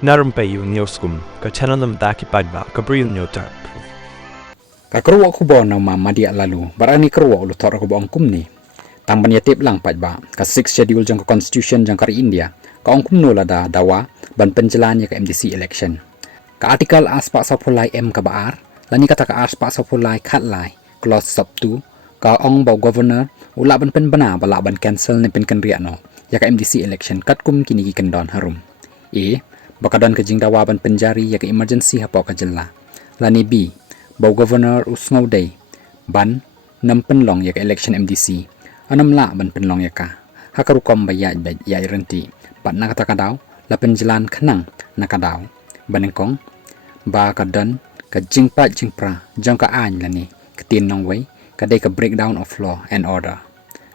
Na Rympei U Hynñiewtrep, channel nabynta paidbah, Bri U Hynñiewtrep. Kakruwa kubo na madia lalu, barani kruwa ulu tor kubo angkum ni. Tamban yatip lang paidbah, ka 6 schedule jang ka constitution jang kari India, ka angkum no lada dawa ban Pynjlan ya ka MDC election. Ka artikel aspa sa pulai M ka baar, lani kata ka aspa sa pulai khat lai, clause sub 2, ka ong bau governor ula ban pen bana bala ban cancel ni pen kan riak no, ya ka MDC election kat kum kini ki kendon harum. Bakadon ka jing dawa ban penjari ya ka emergency hapo ka Jylla. Lani B, bau governor usngau day ban nam penlong ya ka election MDC anam la ban penlong ya ka hakarukom ba ya renti pat na kata kadaw la Pynjlan khanang na kadaw banengkong ba kadon ka jingpra jong ka an lani ka tin nong way ka day ka breakdown of law and order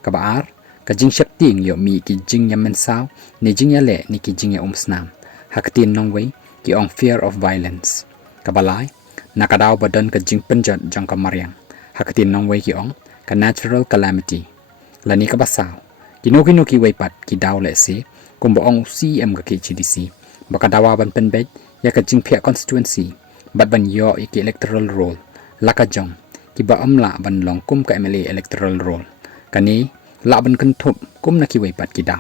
ka baar ka jing shapting yo mi ki jing ya mensaw ni jing ya le ni ki jing ya umsnam hakatin nong way ki ong fear of violence ka balay nakadaw badan ka jing penjat jang ka mariang hakatin nong way ki ong ka natural calamity lani ka basaw kinokino ki way pat ki daw le si kumbo ong CM ka ki GDC baka dawa ban penbet ya ka jing pia constituency bat ban yo ki electoral roll laka jong ki ba amla ban long kum ka MLA electoral roll kani la ban kentup kum na ki way pat ki daw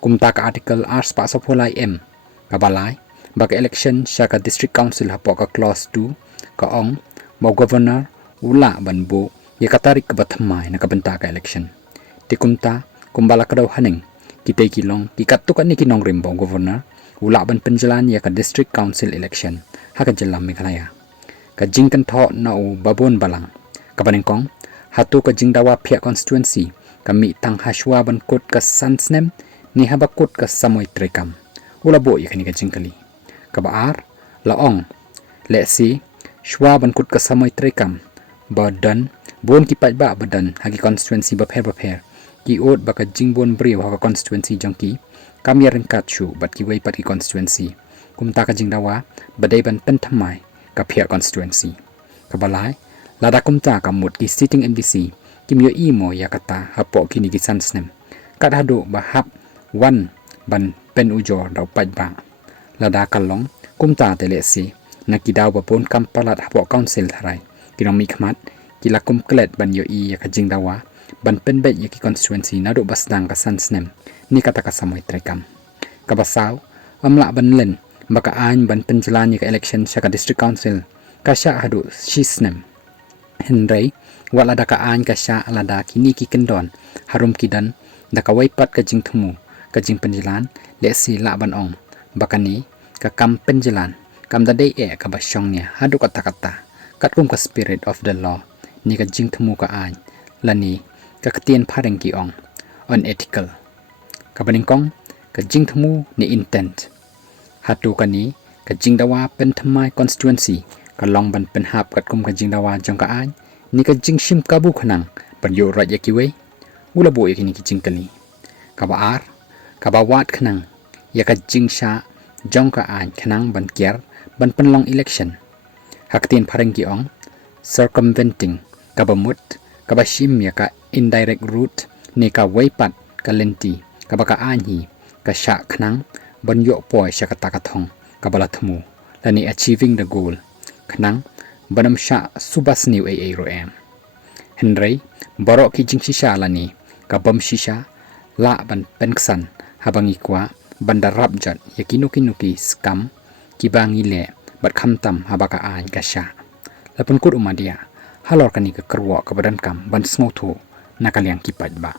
kum ta ka article ars pa sa pholai M ka balay baka election siya ka district council hapo ka clause 2 ka ong mau governor ula banbo ya katarik ka bathamay na kabanta ka election tikumta kumbala ka daw haning kitay kilong kikatukan ni Nongrim bau governor ula ban Pynjlan ya ka district council election haka Jylla Meghalaya ka jing kan tho na u babon balang ka banengkong Hato ka jing dawa pia constituency kami tang haswa ban kot ka sansnem ni habakot ka samoy trekam ula bo ya kani ka jing kali ka baar laong lesi shwa ban kut ka samay trekam badan bon ki paidbah badan hagi constituency bapher ki ot baka jingbon Bri U ha constituency jongki kamya ringkat chu bat ki way pat ki constituency kumta ka jingdawa badai ban penthamai ka phia constituency kabalai lada kumta ka mut ki sitting MDC kimyo imo yakata hapo kini ki sansnem kat hado bahap 1 ban pen ujor daw paidbah lada kalong kumta telesi nakidaw bapon kampalat hapo council tharai kinomi khmat kilakum klet ban yo ya ka jingdawa ban penbet ya ki constituency nado basdang ka sansnem ni kata ka samoy trekam kabasaw amla ban len baka an ban Pynjlan ya ka election sa ka district council kasya hado shisnem henry wala da ka an kasya alada kini ki kendon harum kidan da ka waipat ka jing thumu ka jing Pynjlan le si la ban ong bakani ka kam Pynjlan kam da day ka ba Shong nya hadu kata katkum ka spirit of the law ni ka jing thumu ka an lani ka katien pareng ki ong unethical ka baningkong ka jing thumu ni intent hatu kani ka jing dawa pen thamai constituency ka long ban pen hap katkum ka jing dawa jong ka an ni ka jing shim kabu khanang ban yo raj ya ki we ula bo ya ki jing kali ka baar ka bawat khanang ya ka jing sha jong ka an khanang ban kier ban penlong election haktin pareng ki ong circumventing kabamut kabashim ya ka indirect route ni ka waypat ka lenti kabaka anhi ka sha khnang ban yo poi sha ka takathong kabala thumu lani achieving the goal khnang banam sha subas new aa ro em henry baroh ki jing shisha lani ka bam shisha la ban penksan habangi kwa bandarap jat yakinuki scam kibangi le bat khamtam habaka an kasha lapun kut umadia halor kani ka kerwa ka badan kam ban sngotu nakaliang ki paidbah